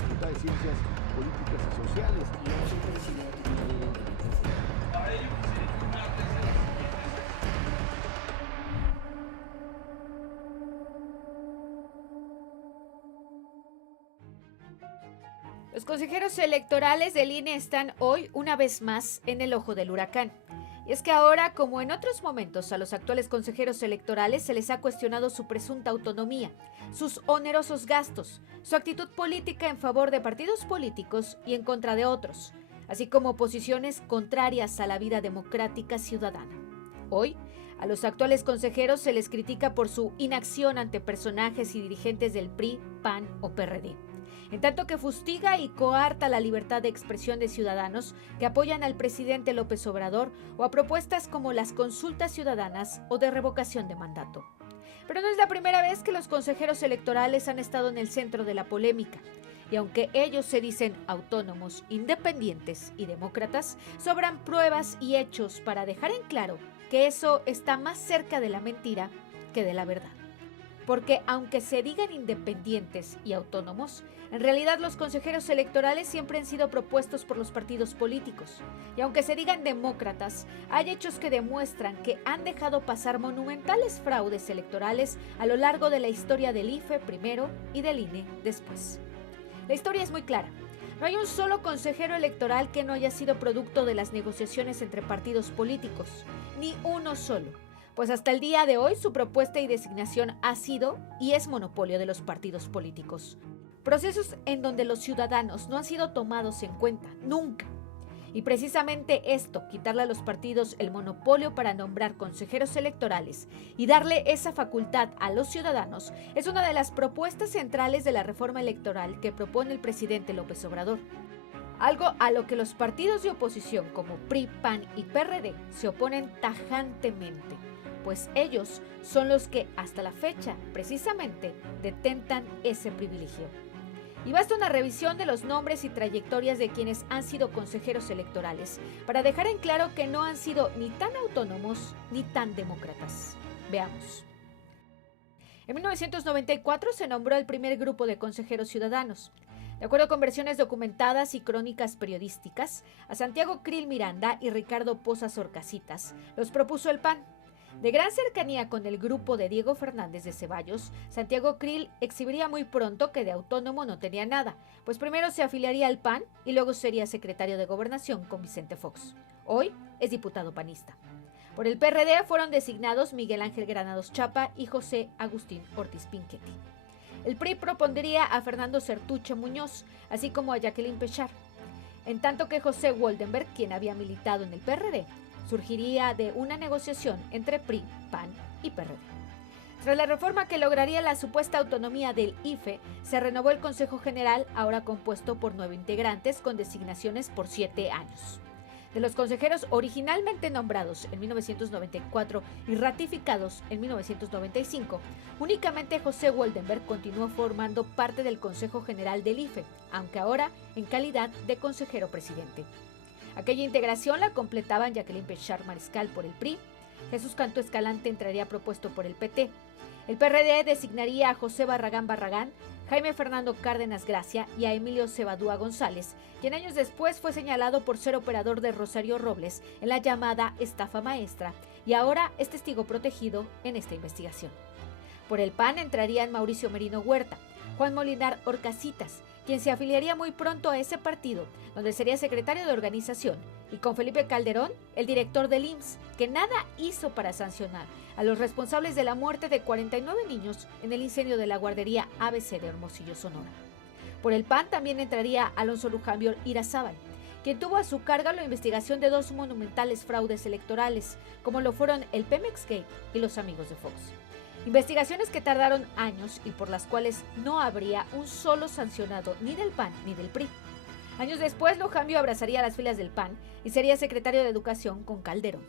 Facultad de Ciencias Políticas y Sociales. Los consejeros electorales del INE están hoy, una vez más, en el ojo del huracán. Y es que ahora, como en otros momentos, a los actuales consejeros electorales se les ha cuestionado su presunta autonomía, sus onerosos gastos, su actitud política en favor de partidos políticos y en contra de otros, así como posiciones contrarias a la vida democrática ciudadana. Hoy, a los actuales consejeros se les critica por su inacción ante personajes y dirigentes del PRI, PAN o PRD, en tanto que fustiga y coarta la libertad de expresión de ciudadanos que apoyan al presidente López Obrador o a propuestas como las consultas ciudadanas o de revocación de mandato. Pero no es la primera vez que los consejeros electorales han estado en el centro de la polémica. Y aunque ellos se dicen autónomos, independientes y demócratas, sobran pruebas y hechos para dejar en claro que eso está más cerca de la mentira que de la verdad. Porque aunque se digan independientes y autónomos, en realidad los consejeros electorales siempre han sido propuestos por los partidos políticos. Y aunque se digan demócratas, hay hechos que demuestran que han dejado pasar monumentales fraudes electorales a lo largo de la historia del IFE primero y del INE después. La historia es muy clara. No hay un solo consejero electoral que no haya sido producto de las negociaciones entre partidos políticos, ni uno solo. Pues hasta el día de hoy su propuesta y designación ha sido y es monopolio de los partidos políticos. Procesos en donde los ciudadanos no han sido tomados en cuenta, nunca. Y precisamente esto, quitarle a los partidos el monopolio para nombrar consejeros electorales y darle esa facultad a los ciudadanos, es una de las propuestas centrales de la reforma electoral que propone el presidente López Obrador. Algo a lo que los partidos de oposición como PRI, PAN y PRD se oponen tajantemente, pues ellos son los que hasta la fecha, precisamente, detentan ese privilegio. Y basta una revisión de los nombres y trayectorias de quienes han sido consejeros electorales para dejar en claro que no han sido ni tan autónomos ni tan demócratas. Veamos. En 1994 se nombró el primer grupo de consejeros ciudadanos. De acuerdo con versiones documentadas y crónicas periodísticas, a Santiago Krill Miranda y Ricardo Pozas Orcasitas los propuso el PAN. De gran cercanía con el grupo de Diego Fernández de Ceballos, Santiago Krill exhibiría muy pronto que de autónomo no tenía nada, pues primero se afiliaría al PAN y luego sería secretario de Gobernación con Vicente Fox. Hoy es diputado panista. Por el PRD fueron designados Miguel Ángel Granados Chapa y José Agustín Ortiz Pinchetti. El PRI propondría a Fernando Sertuche Muñoz, así como a Jacqueline Pechar, en tanto que José Woldenberg, quien había militado en el PRD, surgiría de una negociación entre PRI, PAN y PRD. Tras la reforma que lograría la supuesta autonomía del IFE, se renovó el Consejo General, ahora compuesto por 9 integrantes con designaciones por 7 años. De los consejeros originalmente nombrados en 1994 y ratificados en 1995, únicamente José Woldenberg continuó formando parte del Consejo General del IFE, aunque ahora en calidad de consejero presidente. Aquella integración la completaban Jacqueline Pechar Mariscal por el PRI, Jesús Cantú Escalante entraría propuesto por el PT, el PRD designaría a José Barragán Barragán, Jaime Fernando Cárdenas Gracia y a Emilio Cebadúa González, quien años después fue señalado por ser operador de Rosario Robles en la llamada estafa maestra y ahora es testigo protegido en esta investigación. Por el PAN entrarían Mauricio Merino Huerta, Juan Molinar Orcasitas, quien se afiliaría muy pronto a ese partido, donde sería secretario de organización, y con Felipe Calderón, el director del IMSS, que nada hizo para sancionar a los responsables de la muerte de 49 niños en el incendio de la guardería ABC de Hermosillo, Sonora. Por el PAN también entraría Alonso Lujambio Irazábal, quien tuvo a su cargo la investigación de 2 monumentales fraudes electorales, como lo fueron el Pemex Gate y los amigos de Fox. Investigaciones que tardaron años y por las cuales no habría un solo sancionado ni del PAN ni del PRI. Años después, Lujambio abrazaría las filas del PAN y sería secretario de Educación con Calderón.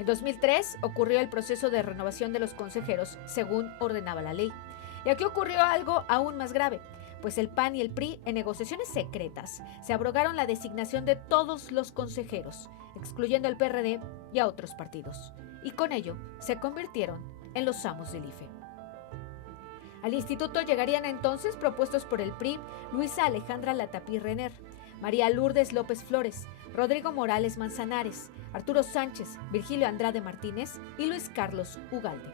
En 2003 ocurrió el proceso de renovación de los consejeros según ordenaba la ley. Y aquí ocurrió algo aún más grave, pues el PAN y el PRI, en negociaciones secretas, se abrogaron la designación de todos los consejeros, excluyendo al PRD y a otros partidos. Y con ello se convirtieron en los amos del IFE. Al instituto llegarían entonces propuestos por el PRI Luisa Alejandra Latapí Renner, María Lourdes López Flores, Rodrigo Morales Manzanares, Arturo Sánchez, Virgilio Andrade Martínez y Luis Carlos Ugalde.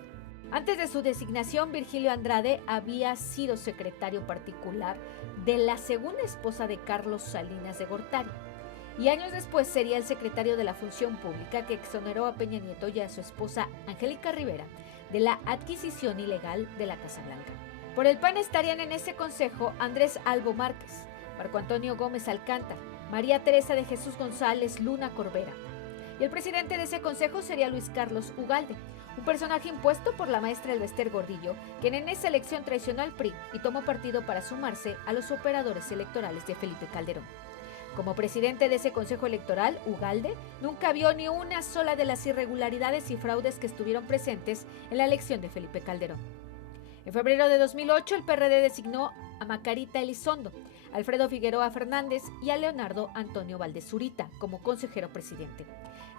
Antes de su designación, Virgilio Andrade había sido secretario particular de la segunda esposa de Carlos Salinas de Gortari, y años después sería el secretario de la Función Pública que exoneró a Peña Nieto y a su esposa Angélica Rivera de la adquisición ilegal de la Casa Blanca. Por el PAN estarían en ese consejo Andrés Albo Márquez, Marco Antonio Gómez Alcántara, María Teresa de Jesús González Luna Corbera. Y el presidente de ese consejo sería Luis Carlos Ugalde, un personaje impuesto por la maestra Elbester Gordillo, quien en esa elección traicionó al PRI y tomó partido para sumarse a los operadores electorales de Felipe Calderón. Como presidente de ese consejo electoral, Ugalde nunca vio ni una sola de las irregularidades y fraudes que estuvieron presentes en la elección de Felipe Calderón. En febrero de 2008, el PRD designó a Macarita Elizondo, a Alfredo Figueroa Fernández y a Leonardo Antonio Valdez Zurita como consejero presidente.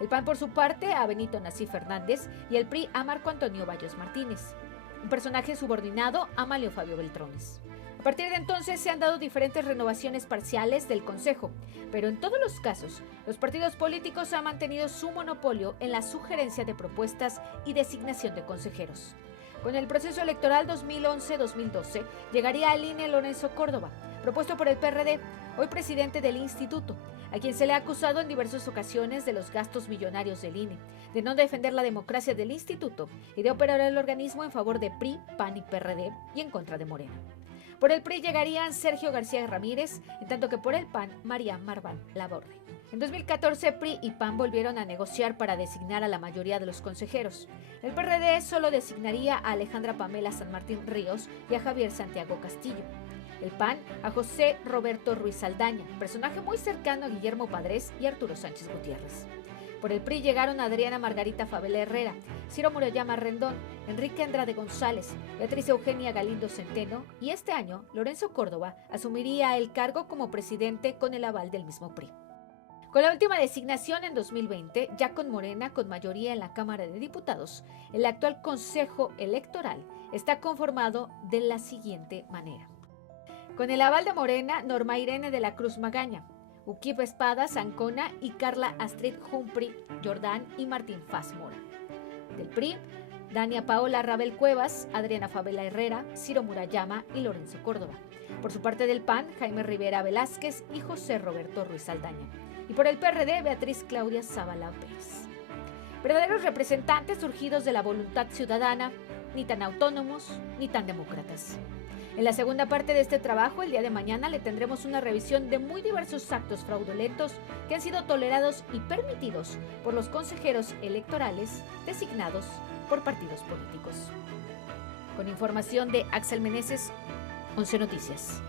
El PAN, por su parte, a Benito Nasif Fernández y el PRI a Marco Antonio Bayos Martínez, un personaje subordinado a Amalio Fabio Beltrones. A partir de entonces se han dado diferentes renovaciones parciales del Consejo, pero en todos los casos, los partidos políticos han mantenido su monopolio en la sugerencia de propuestas y designación de consejeros. Con el proceso electoral 2011-2012 llegaría al INE Lorenzo Córdoba, propuesto por el PRD, hoy presidente del instituto, a quien se le ha acusado en diversas ocasiones de los gastos millonarios del INE, de no defender la democracia del instituto y de operar el organismo en favor de PRI, PAN y PRD y en contra de Morena. Por el PRI llegarían Sergio García Ramírez, en tanto que por el PAN, María Marván Laborde. En 2014, PRI y PAN volvieron a negociar para designar a la mayoría de los consejeros. El PRD solo designaría a Alejandra Pamela San Martín Ríos y a Javier Santiago Castillo. El PAN a José Roberto Ruiz Saldaña, personaje muy cercano a Guillermo Padres y Arturo Sánchez Gutiérrez. Por el PRI llegaron Adriana Margarita Favela Herrera, Ciro Murayama Rendón, Enrique Andrade González, Beatriz Eugenia Galindo Centeno y este año Lorenzo Córdoba asumiría el cargo como presidente con el aval del mismo PRI. Con la última designación en 2020, ya con Morena con mayoría en la Cámara de Diputados, el actual Consejo Electoral está conformado de la siguiente manera. Con el aval de Morena, Norma Irene de la Cruz Magaña, Uquip Espadas Ancona y Carla Astrid Humphrey Jordán y Martín Faz Mora. Del PRI, Dania Paola Rabel Cuevas, Adriana Favela Herrera, Ciro Murayama y Lorenzo Córdoba. Por su parte del PAN, Jaime Rivera Velázquez y José Roberto Ruiz Saldaña. Y por el PRD, Beatriz Claudia Zavala Pérez. Verdaderos representantes surgidos de la voluntad ciudadana, ni tan autónomos ni tan demócratas. En la segunda parte de este trabajo, el día de mañana, le tendremos una revisión de muy diversos actos fraudulentos que han sido tolerados y permitidos por los consejeros electorales designados por partidos políticos. Con información de Axel Meneses, 11 Noticias.